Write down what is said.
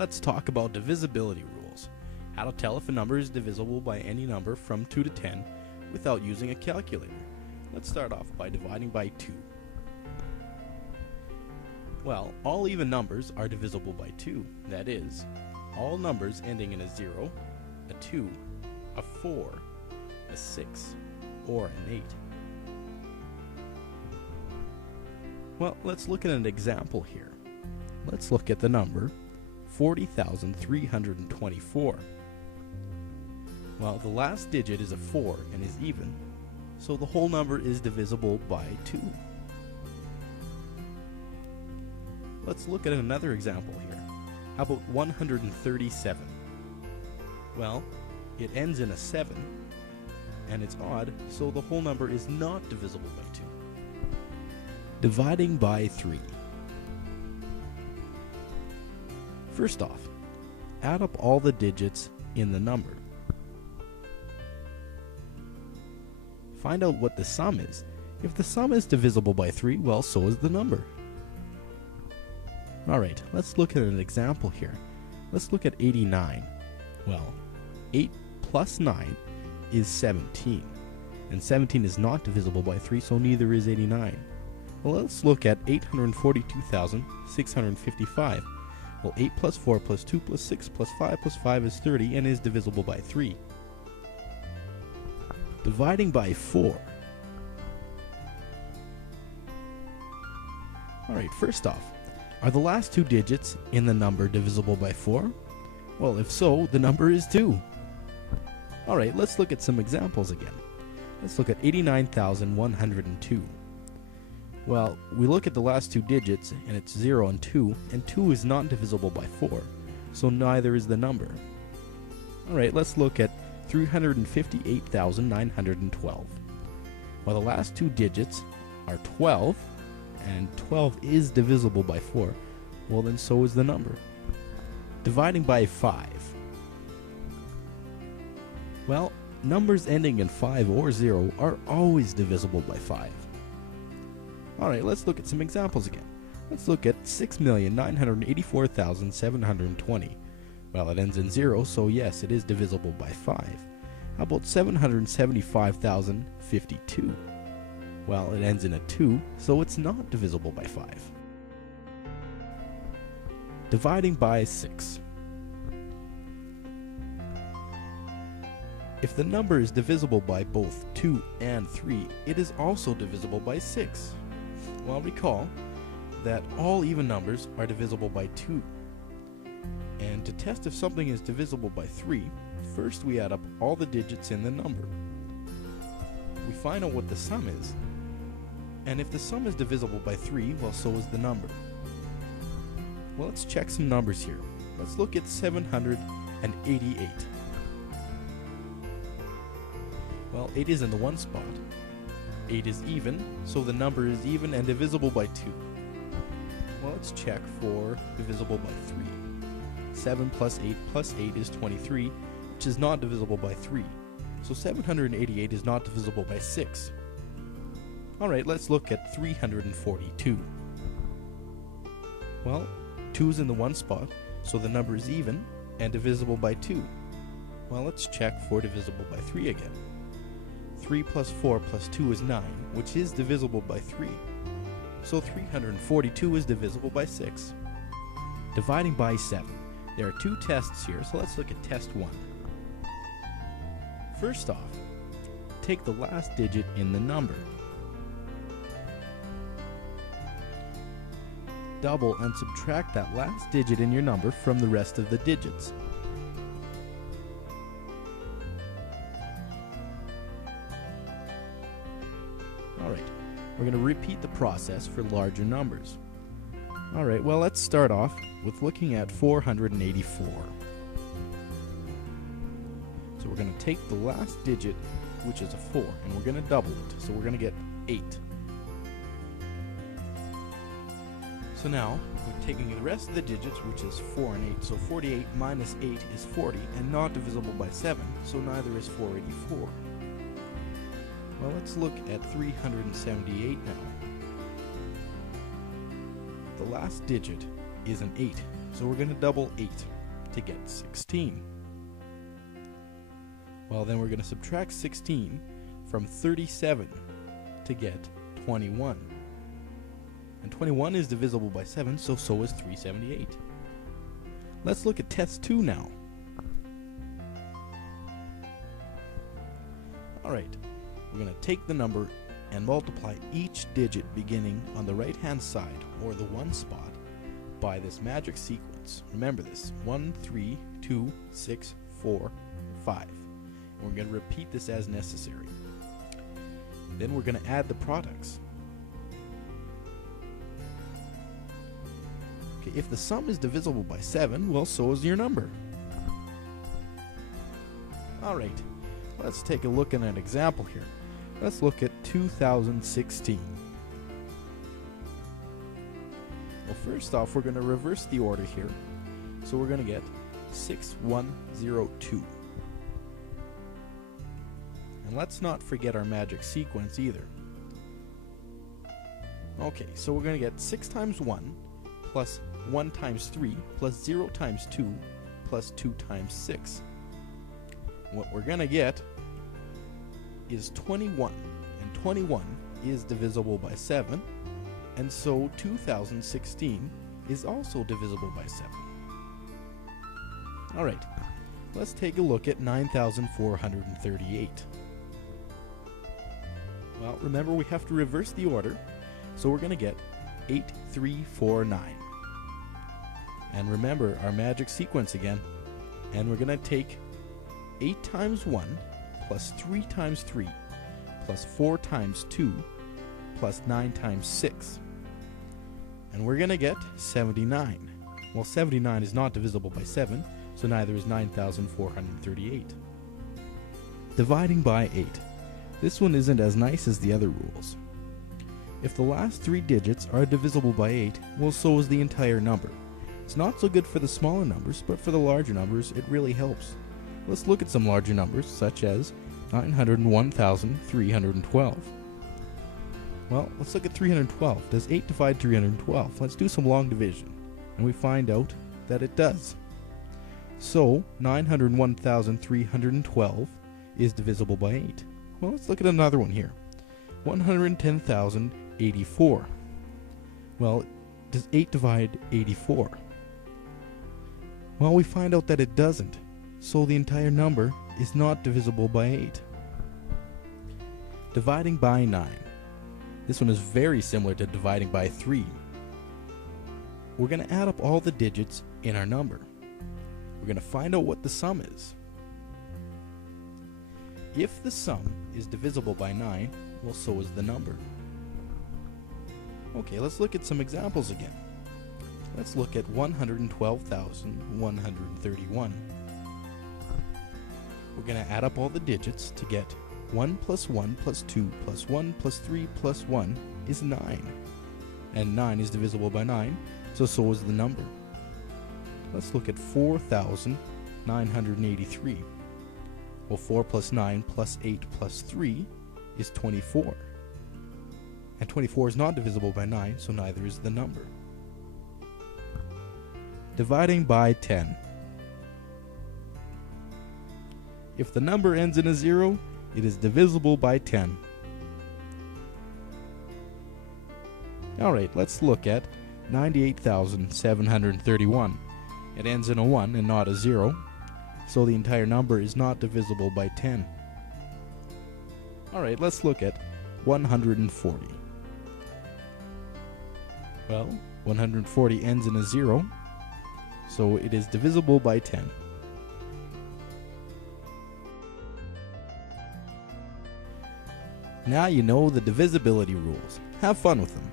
Let's talk about divisibility rules. How to tell if a number is divisible by any number from 2 to 10 without using a calculator. Let's start off by dividing by 2. Well, all even numbers are divisible by 2. That is, all numbers ending in a 0, a 2, a 4, a 6, or an 8. Well, let's look at an example here. Let's look at the number 40,324. Well, the last digit is a 4 and is even, so the whole number is divisible by 2. Let's look at another example here. How about 137? Well, it ends in a 7, and it's odd, so the whole number is not divisible by 2. Dividing by 3. First off, add up all the digits in the number. Find out what the sum is. If the sum is divisible by 3, well, so is the number. Alright, let's look at an example here. Let's look at 89. Well, 8 plus 9 is 17. And 17 is not divisible by 3, so neither is 89. Well, let's look at 842,655. Well, 8 plus 4 plus 2 plus 6 plus 5 plus 5 is 30 and is divisible by 3. Dividing by 4. Alright, first off, are the last two digits in the number divisible by 4? Well, if so, the number is 2. Alright, let's look at some examples again. Let's look at 89,102. Well, we look at the last two digits, and it's 0 and 2 is not divisible by 4, so neither is the number. Alright, let's look at 358,912. Well, the last two digits are 12, and 12 is divisible by 4, well then so is the number. Dividing by 5. Well, numbers ending in 5 or 0 are always divisible by 5. Alright, let's look at some examples again. Let's look at 6,984,720. Well, it ends in 0, so yes, it is divisible by 5. How about 775,052? Well, it ends in a 2, so it's not divisible by 5. Dividing by 6. If the number is divisible by both 2 and 3, it is also divisible by 6. Well, recall that all even numbers are divisible by 2. And to test if something is divisible by 3, first we add up all the digits in the number. We find out what the sum is, and if the sum is divisible by 3, well, so is the number. Well, let's check some numbers here. Let's look at 788. Well, 8 is in the 1 spot. 8 is even, so the number is even and divisible by 2. Well, let's check for divisible by 3. 7 plus 8 is 23, which is not divisible by 3. So 788 is not divisible by 6. Alright, let's look at 342. Well, 2 is in the 1 spot, so the number is even and divisible by 2. Well, let's check for divisible by 3 again. 3 plus 4 plus 2 is 9, which is divisible by 3. So 342 is divisible by 6. Dividing by 7. There are two tests here, so let's look at test 1. First off, take the last digit in the number. Double and subtract that last digit in your number from the rest of the digits. Alright, we're going to repeat the process for larger numbers. Alright, well, let's start off with looking at 484. So we're going to take the last digit, which is a 4, and we're going to double it. So we're going to get 8. So now, we're taking the rest of the digits, which is 4 and 8. So 48 minus 8 is 40, and not divisible by 7, so neither is 484. Well, let's look at 378 now. The last digit is an 8, So we're going to double 8 to get 16. Well, then we're going to subtract 16 from 37 to get 21. And 21 is divisible by 7, so is 378. Let's look at test 2 now. Alright, we're going to take the number and multiply each digit beginning on the right hand side, or the 1 spot, by this magic sequence. Remember this: 1, 3, 2, 6, 4, 5. And we're going to repeat this as necessary. Then we're going to add the products. Okay, if the sum is divisible by 7, well, so is your number. Alright, let's take a look at an example here. Let's look at 2016. Well, first off, we're going to reverse the order here. So we're going to get 6102. And let's not forget our magic sequence either. Okay, so we're going to get 6 times 1 plus 1 times 3 plus 0 times 2 plus 2 times 6. What we're going to get is 21, and 21 is divisible by 7, and so 2016 is also divisible by 7. Alright, let's take a look at 9,438. Well, remember, we have to reverse the order, so we're going to get 8349. And remember our magic sequence again, and we're going to take 8 times 1 plus 3 times 3 plus 4 times 2 plus 9 times 6. And we're going to get 79. Well, 79 is not divisible by 7, so neither is 9,438. Dividing by 8. This one isn't as nice as the other rules. If the last 3 digits are divisible by 8, well, so is the entire number. It's not so good for the smaller numbers, but for the larger numbers, it really helps. Let's look at some larger numbers, such as 901,312. Well, let's look at 312. Does 8 divide 312? Let's do some long division, and we find out that it does. So, 901,312 is divisible by 8. Well, let's look at another one here. 110,084. Well, does 8 divide 84? Well, we find out that it doesn't. So the entire number is not divisible by 8. Dividing by 9. This one is very similar to dividing by 3. We're going to add up all the digits in our number. We're going to find out what the sum is. If the sum is divisible by 9, well, so is the number. Okay, let's look at some examples again. Let's look at 112,131. We're going to add up all the digits to get 1 plus 1 plus 2 plus 1 plus 3 plus 1 is 9. And 9 is divisible by 9, so is the number. Let's look at 4,983. Well, 4 plus 9 plus 8 plus 3 is 24. And 24 is not divisible by 9, so neither is the number. Dividing by 10. If the number ends in a 0, it is divisible by 10. Alright, let's look at 98,731. It ends in a 1 and not a 0, so the entire number is not divisible by 10. Alright, let's look at 140. Well, 140 ends in a 0, so it is divisible by 10. Now you know the divisibility rules. Have fun with them.